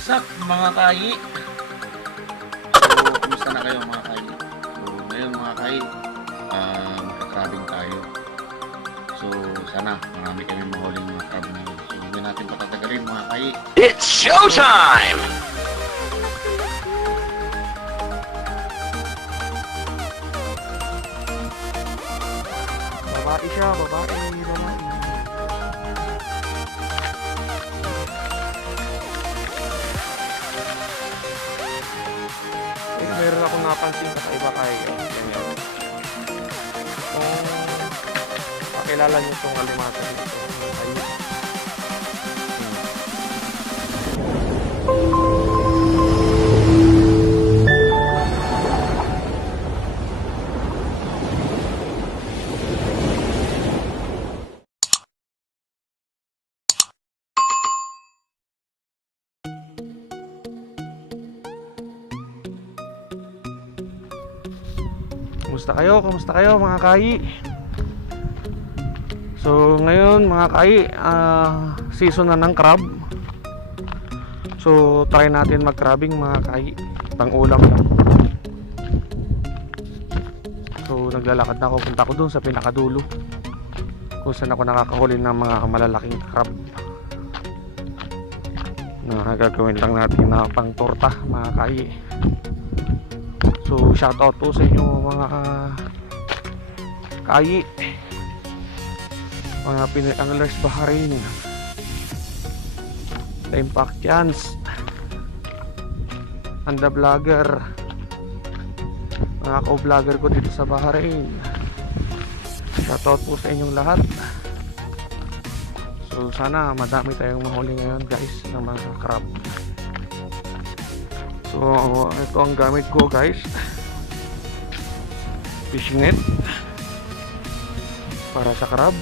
Sak mga kayi. So, kumusta na kayo mga kayi? So, ngayon mga kayi, magka-crabbing tayo. So, sana marami kami mahuling mga crab ngayon. So, hindi natin patatagalin mga kayi. It's showtime! Babae siya, babae. Meron akong napansin kakaiba kay ganyan. Kung pakilala niyo itong alimatan dito. Ayun. Kumusta kayo mga kayi? So ngayon mga kayi, season na ng crab. So try natin mag-crabbing mga kayi. Pang-ulam lang. So naglalakad na ako, punta ko dun sa pinakadulo kung saan ako nakakahuli ng mga malalaking crab na gagawin lang natin na pang torta mga kayi. So shout out po sa inyo mga kayi, mga Pinoy Anglers Bahrain, The Impact Chance, and the vlogger, mga ka-vlogger ko dito sa Bahrain. Shout out po sa inyong lahat. So sana madami tayong mahuli ngayon guys ng mga crab. So ito ang gamit ko guys, fishing net para sa crab.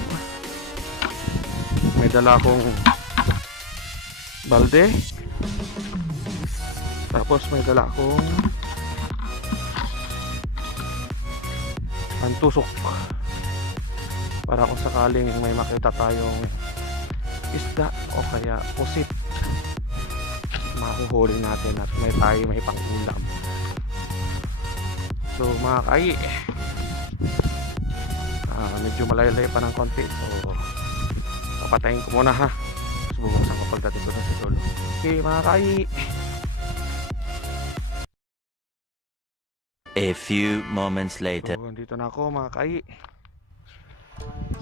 May dala akong balde, tapos may dala akong pantusok para kung sakaling may makita tayong isda o kaya pusit, mahuhuli natin at may pang-ulam. So mga kayi, medyo malaylay pa ng konti, so papatayin ko muna ha, tapos bubuksan ko pagdating ko sa dulo. Okay mga kayi, A few moments later. so dito na ako mga kayi.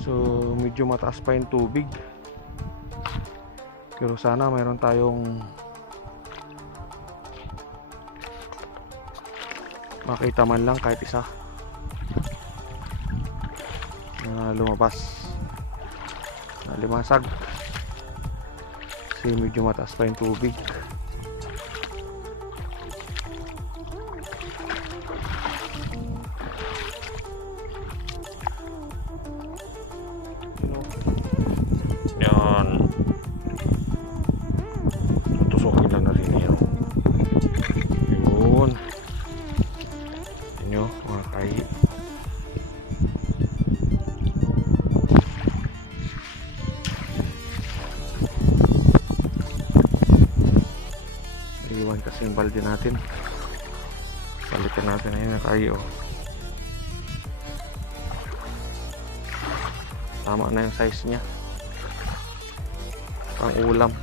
So medyo mataas pa yung tubig, pero sana mayroon tayong makita man lang kahit isa na lumabas na limasag, kasi medyo mataas pa yung tubig. Yan, tutusokin lang natin yun. Yun nyo mga kayi. Iwan kasi yung balde natin, balikan natin na yun mga kayi. Tama na yung size nya, pang ulam.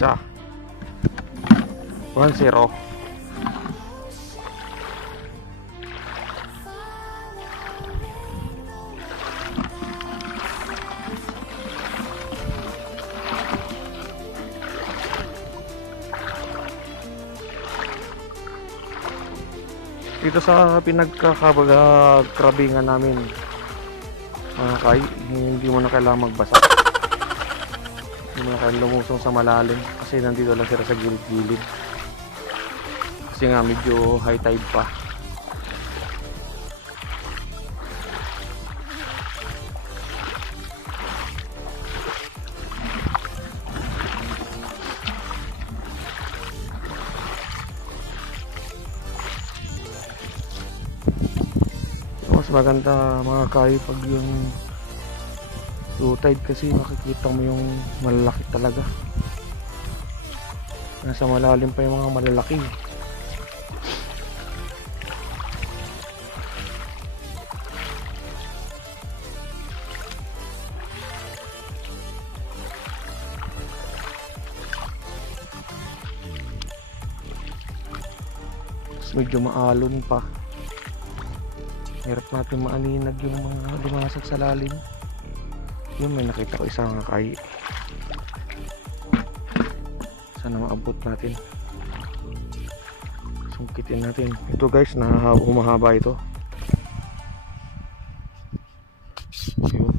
Isa 1-0. Dito sa pinagkakakrabingan namin, hindi mo na kailangan magbasa. Hindi mo na kailangan lumusong sa malalim kasi nandito lang sila sa gilid-gilid. Kasi nga medyo high tide pa. Mas maganda mga kayo pag yung low tide kasi makikita mo yung malalaki talaga. Nasa malalim pa yung mga malalaki. Tapos medyo maalon pa. Hirap natin maaninag yung mga lumasag sa lalim. Yun, may nakita ko isang kay. Sana maabot natin. Sungkitin natin. Ito guys, humahaba ito. Yun.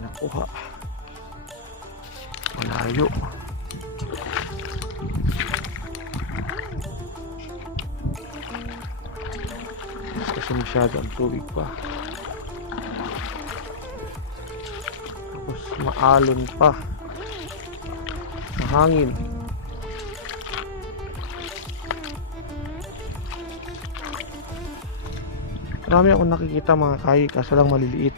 Nakuha malayo kasi masyado ang tubig pa, tapos maalon pa, mahangin. Marami akong nakikita mga kayi kaso lang maliliit.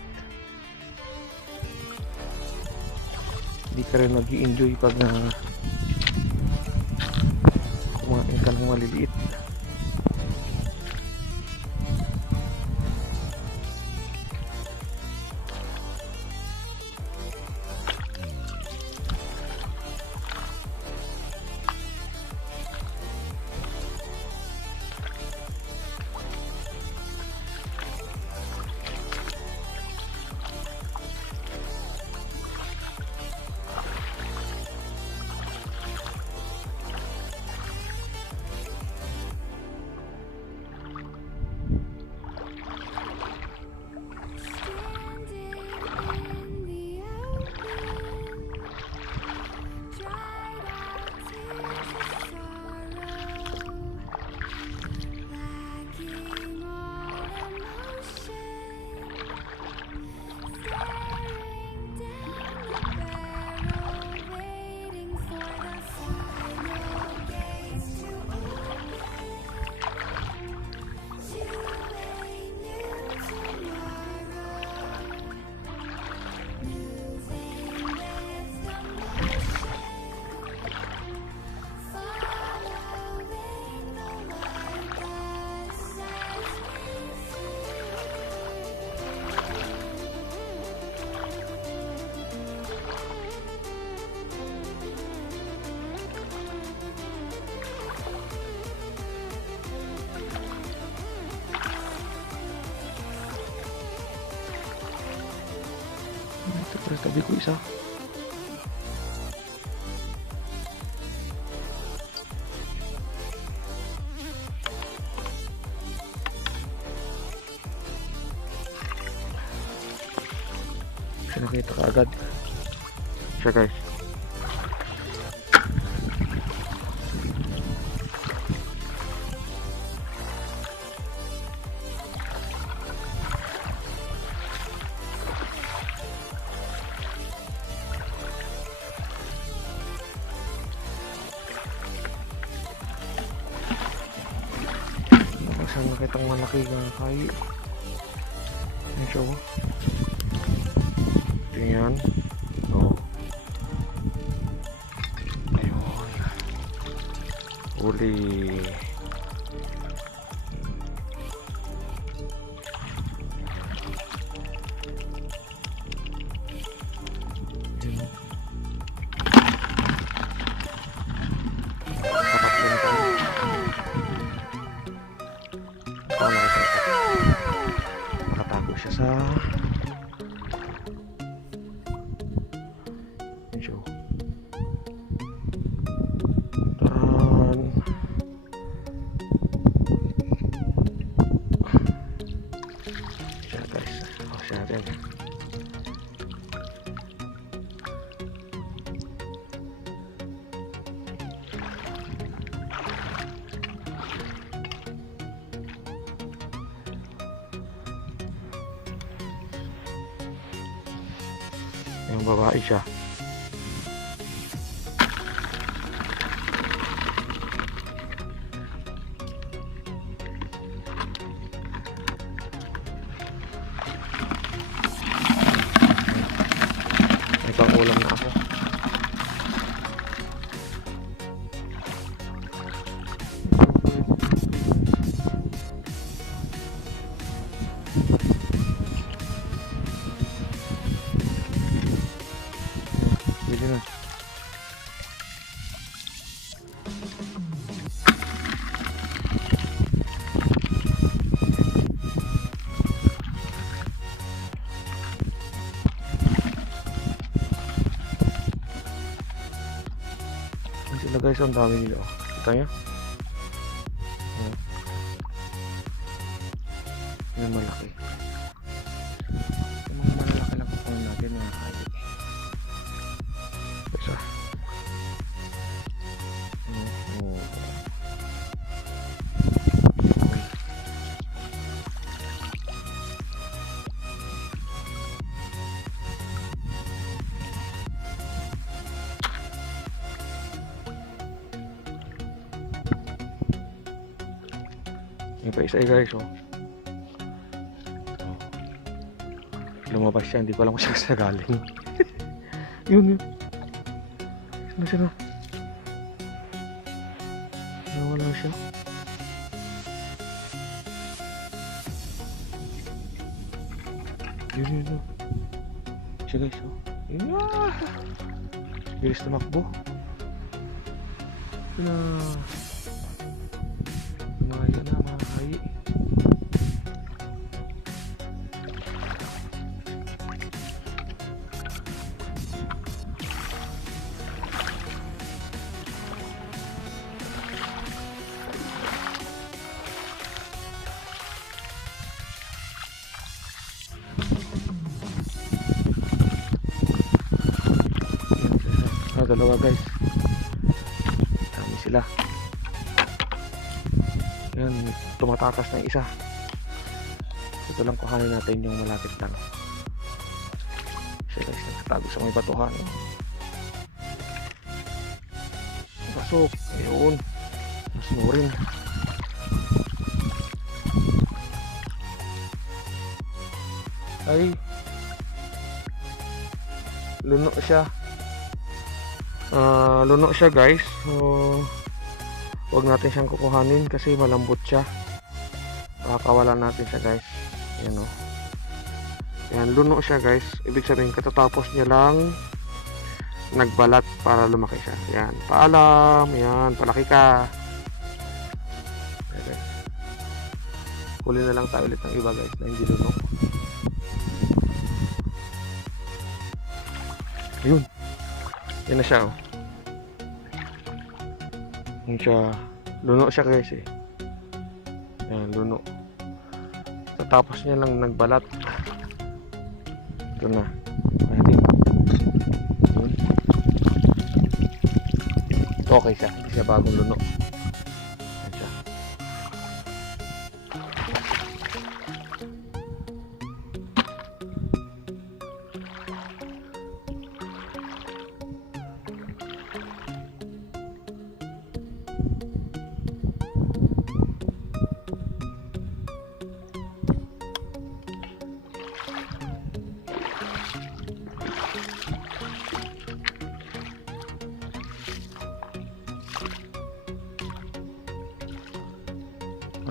Hindi ka rin mag-i-enjoy pag kumain ka ng maliliit. Ito pala tabi ko isa. Nakita ka agad siya guys. Saan nakitang malaki na kayo. Ayan siya oh. Tingnan. Oh. Ayun. Uli. Wow! Babae siya. May pang-ulam na ako. Pwede na. Ayan sila guys, ang dami nila. Oh. Kita nyo? Ayan. Ayan malaki. Yung mga malalaki lang kukunin natin mga kali. Isa. Oh. Yung pa isa guys, oh. Lumabas siya, hindi ko alam kung siya sa galing. Yun. Sino? Nawala siya. Yun. Siya guys, oh. Yun. Bilis tumakbo. Yun na. Maya na mga kayi. Dalawa guys. Dami sila. Yan, tumatakas na isa. Ito lang kuhanin natin yung malapit lang. Siya guys, nagtatago sa may batuhan. Pasok. Ayun. Masunurin. Ay. Luno siya. Luno siya guys. So huwag natin siyang kukuhanin kasi malambot siya. Pakakawalan natin siya guys. Ayan o. Ayan, luno siya guys. Ibig sabihin katatapos niya lang nagbalat para lumaki siya. Ayan, paalam. Ayan, palaki ka. Ayan guys. Huli na lang tayo ulit ng iba guys na hindi luno. Ayun. Yan na siya oh. Yan siya. Luno siya guys eh. Yan, luno. Tapos niya lang nagbalat. Ito na. Ayan. Yun. Okay siya. Hindi siya bagong luno. Yan siya.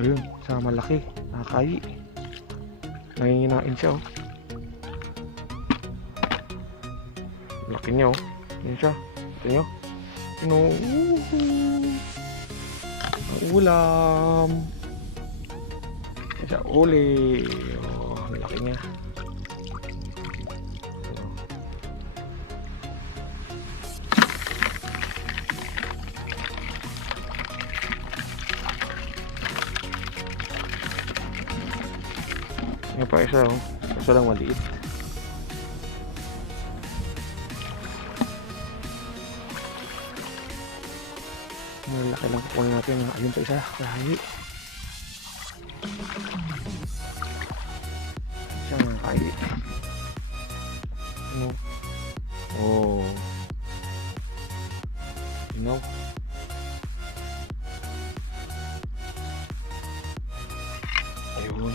Ayun, sa malaki, nakakayi. Nanginginain siya oh. Laki niya oh. Yan siya. Ito nyo. Ang ulam. Yan siya, uli. Oh, ang laki niya. Yan pa isa oh. Kaso lang maliit. Malaki lang kukunin natin. Ayun pa isa. Kahayi. Siya mga kahayi. Ano? Ayun.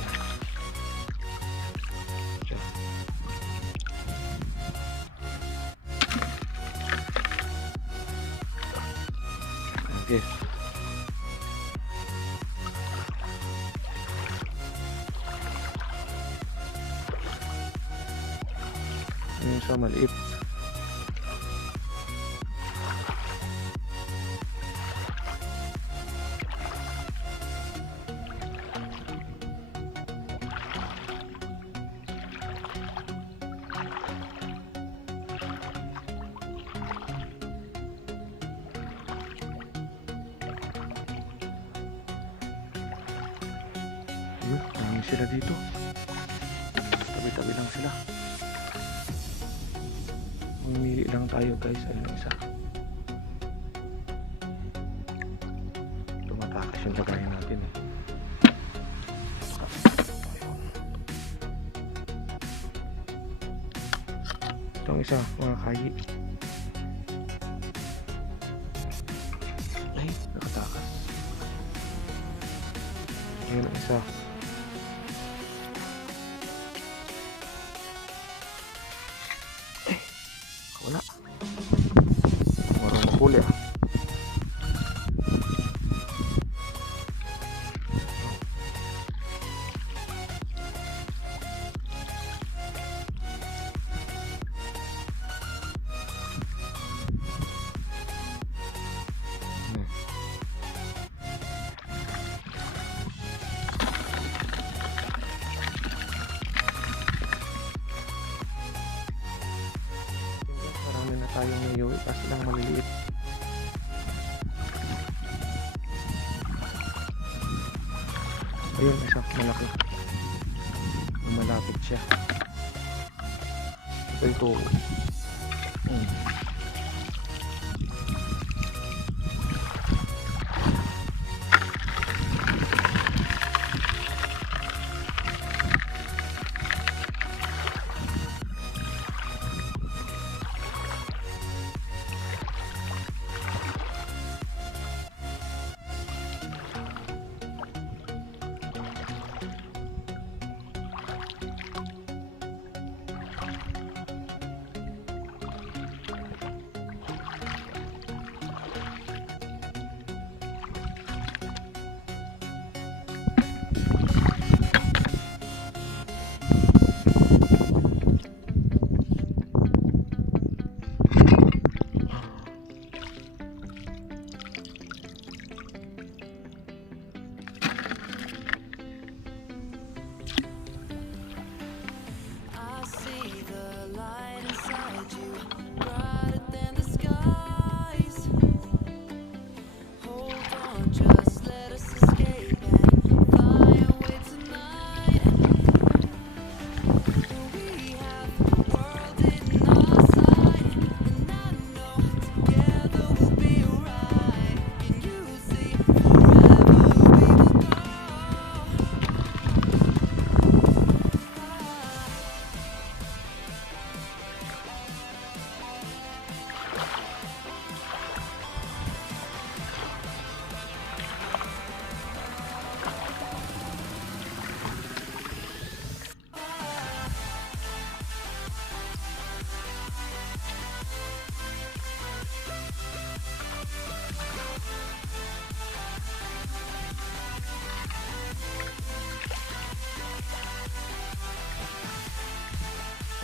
Siya. Okay. Yung isa maliit. Ayun, dami sila dito. Tabi-tabi lang sila. Mamili lang tayo guys. Ayun isa. Tumatakas yung lagayan natin eh. Ayun. Itong isa mga kayi. Ay, nakatakas. Ayun ang isa. Wala. Marunong huli ah. Marami na tayong naiuwi kasi lang maliliit. Ayun, isa malaki. Malapit siya. Ito.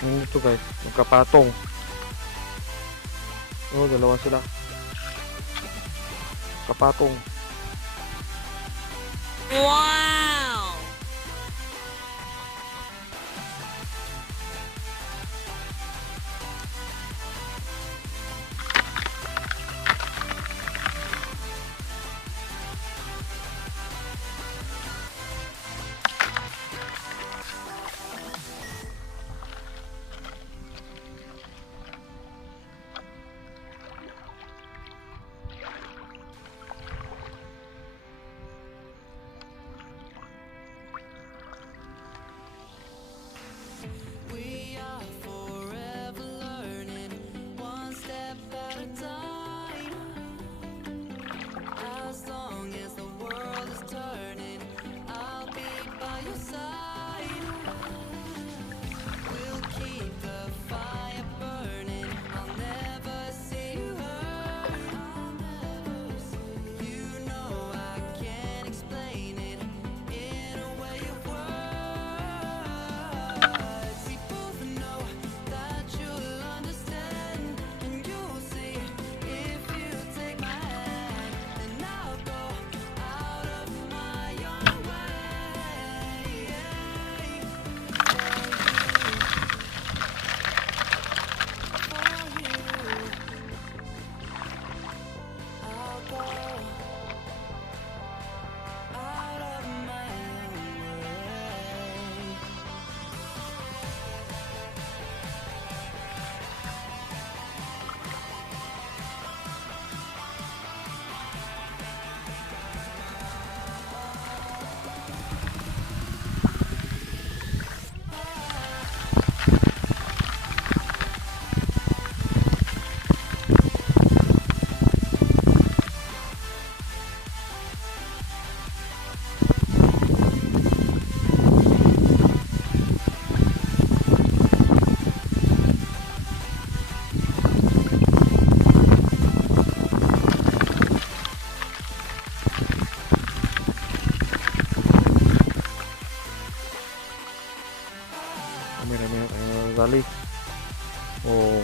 Ano ito guys? Magkapatong. Oh, dalawa sila. Kapatong. Wow! Dali. Oh.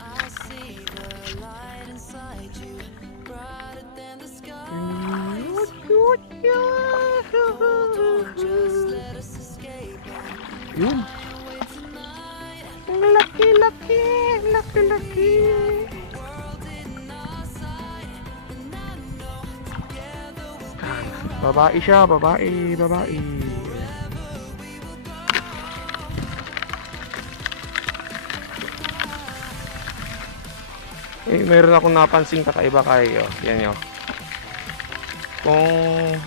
I see the light inside you, brighter than the sky. Hold on, just let us escape and Yun. fly away tonight. Ang laki-laki. Laki-laki. World in our sight, and I know together we'll be alright. Babae siya. Babae. Babae. Eh, meron akong napansing kakaiba kayo. Yan yun. Kung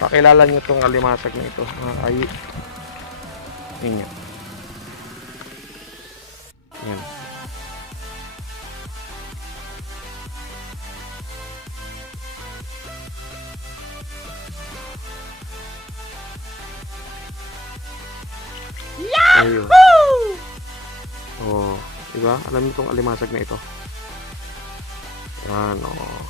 pakilala nyo itong alimasag na ito, mga kayi. Yan. Yan. Yahoo! Oh, diba? Alam niyo itong alimasag na ito? Yan, oh.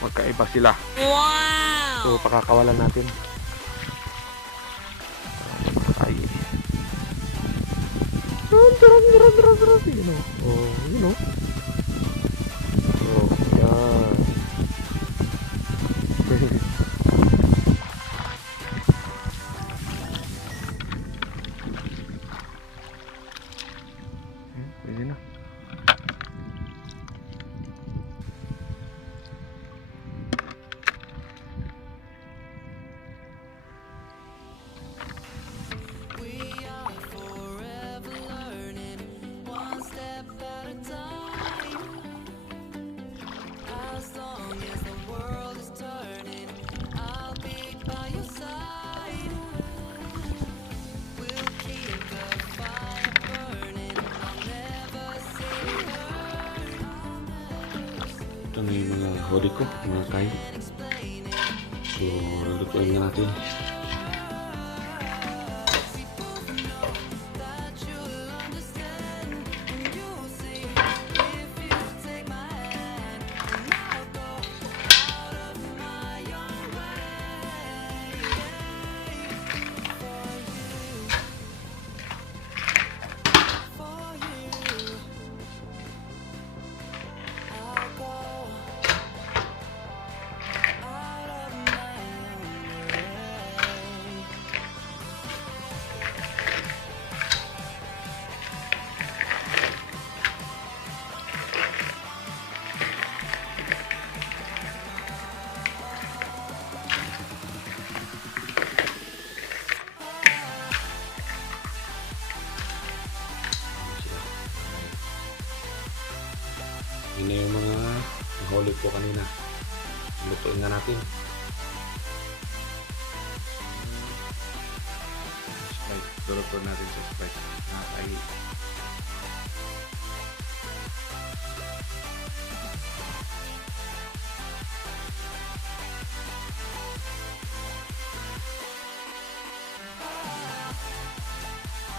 Magkaiba sila. Wow! So, pakakawalan natin. Ay. You know. Oh, you know. Oh, yan. Pwede na. We are forever learning, one step at a time. As long as the world is turning, I'll be by your side. We'll keep the fire burning, I'll never say a word. Ito na yung mga hori ko, mga kain. Explain it. So, lulutuin na natin. That you'll understand when you see if you take my hand and I'll go out of my own way for you. I'll go out of my own way. Yun na yung mga nahulog ko kanina. Lutuin na natin. Sprite. Lulutuin natin sa Sprite. Mga kayi.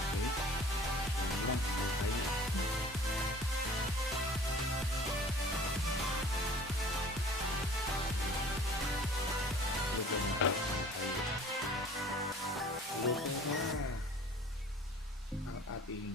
Okay. Yan lang, mga kayi. Luto na, mga kayi. Luto na ang ating